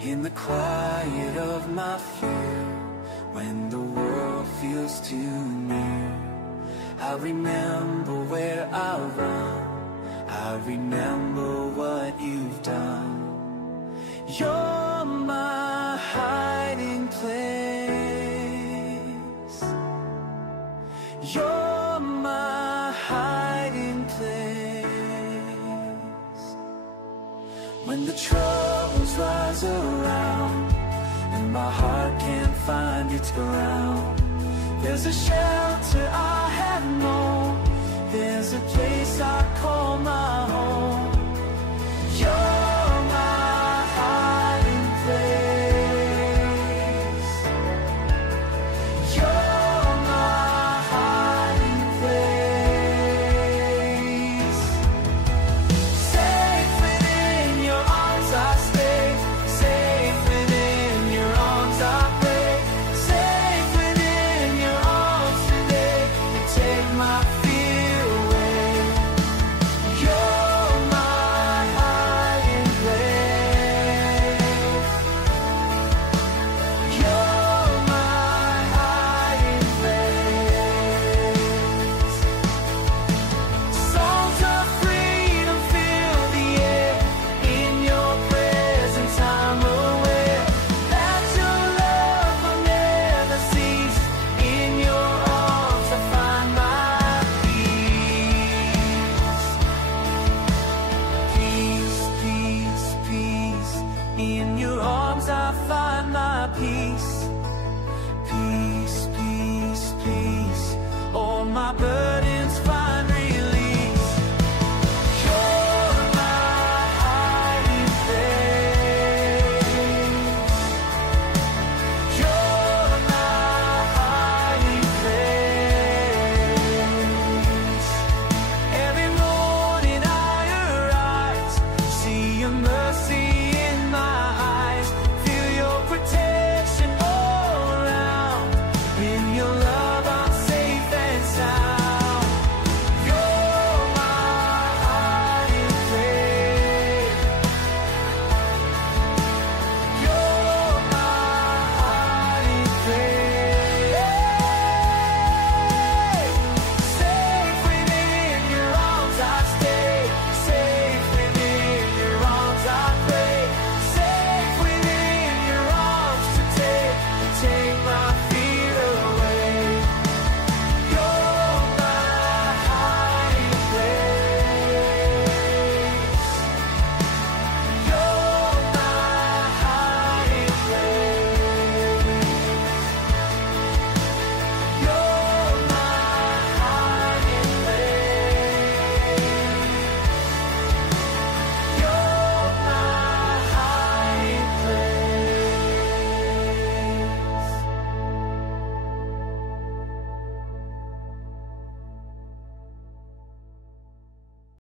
In the quiet of my fear, when the world feels too near, I remember where I run, I remember what you've done. You're my hiding place. You're my hiding place. When the troubles rise around and my heart can't find its ground, there's a shelter I have known, there's a place I call my home. You're my hiding place. You're my hiding place. Safe within your arms I stay, safe within your arms I pray, safe within your arms today, you take my fear away. You're my hiding place. You're my hiding place. Songs of freedom fill the air, in your presence I'm aware that your love will never cease. In your arms I find my peace. Peace, peace, peace. In your arms I find my peace.